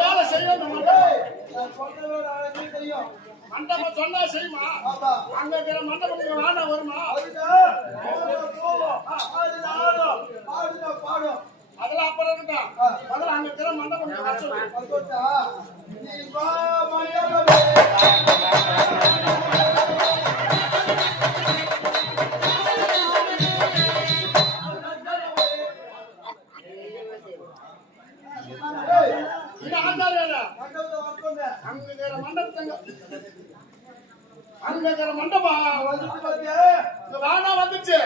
வேலை செய்யணும் மண்டபம் சொன்னா செய்யுமா? அங்க இருக்கிற மண்டபத்துக்கு வாடா வருமா? அதெல்லாம் அப்புறம் இருக்கா? அதெல்லாம் அங்க இருக்கிற மண்டபம் அங்க மண்டபம் வானா வந்துச்சு.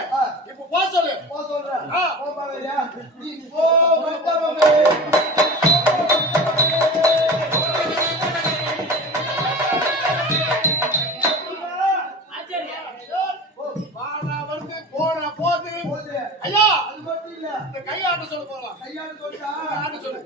இப்ப போ சொல்லு. வானா வந்து போன போது ஐயா இந்த கையாட்ட சொல்ல போலாம். கையாட்ட சொல்லு.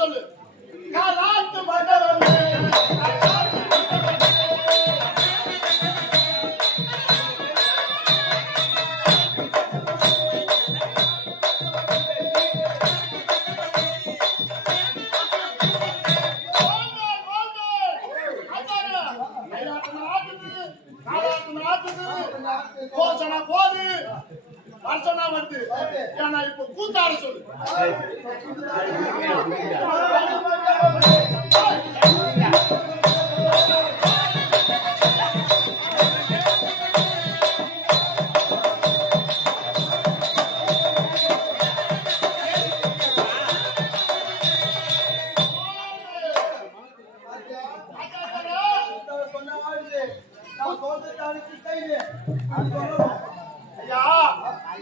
சொல்லு. காலாட்டு மண்டபமே போசனா போது வருஷனா வந்து ஏன்னா இப்ப கூத்தாட சொல்லு.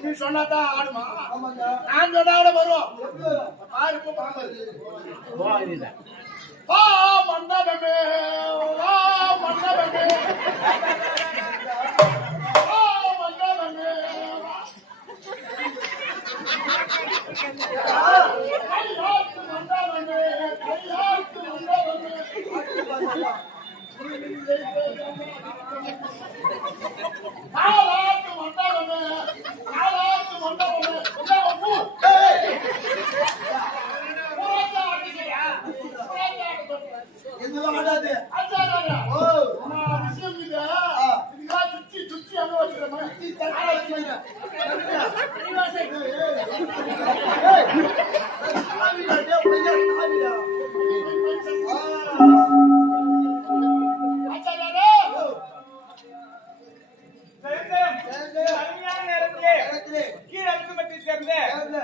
நீ சொன்னாதான் ஆடுமா? நாங்க ஆட வரும். மண்டபமே மண்டபமே மண்டபமே கையாட்டு மண்டபமே கையாட்டு மண்டபமே காலாட்டு மண்டபமே காலாட்டு மண்டபமே சுச்சி அங்க வச்சுக்கிறேன்.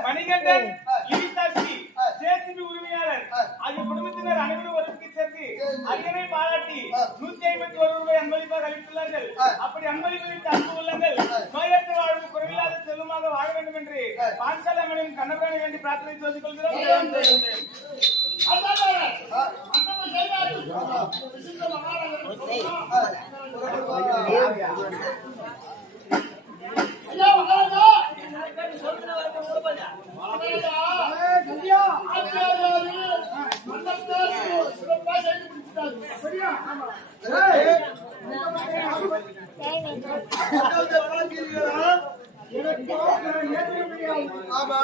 மணிகண்டன் உரிமையாளர் ஆகிய குடும்பத்தினர் அனைவரும் ஒருமிக்க சேர்ந்து ஐயனை பாராட்டி 151 ரூபாய் அன்பளிப்பாக அளித்துள்ளார்கள். அப்படி அன்பளிப்பளித்த அன்பு உள்ளங்கள் நோயற்ற வாழ்வு குறைவில்லாத செல்வமாக வாழ வேண்டும் என்று பாஞ்சால அம்மனின் கண்ணபிரானை வேண்டி பிரார்த்தனை செய்து கொள்கிறோம். ஆமா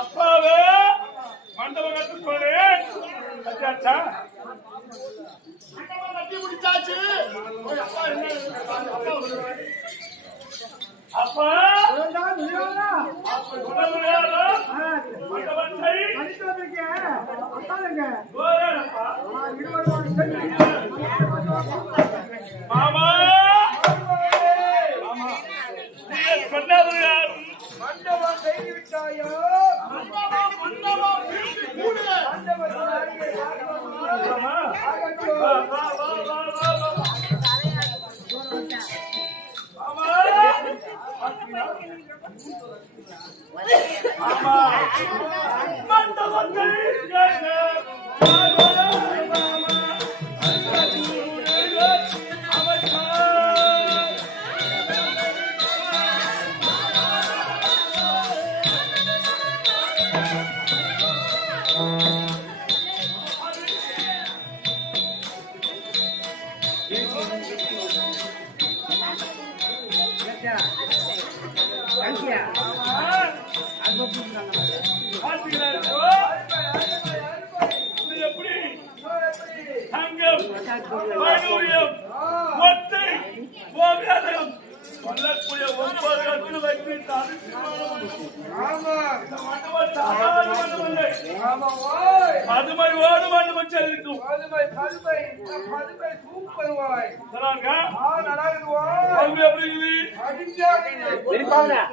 அப்பாவே மண்டபம் கட்டுப்போனேன் கட்டி முடிச்சாச்சு. அப்பா அப்படி சொன்னது யாரா? மண்டபத்தை கோரப்பா. மாமா நீ சொன்னது யார்? மண்டபம் செய்து விட்டாயோ? மண்டபம் வீட்டு கூடு. ஆமா. வா, வா, வா, வா, வா, வா. மாமா மண்டபத்தை எப்படி தங்கம் வைடூரியம் ஒத்தை கோவியம் சொல்லக்கூடிய ஒவ்வொரு இடத்துல வைத்து ஆமா ஆமா பதுமையோடு மண்டபம் செல்லிருக்கும் பதுமை பதுமை பதுமை சூப்பர் வாய் நல்லா இருக்குது வாய் அவங்க எப்படி இருக்குது? என்ன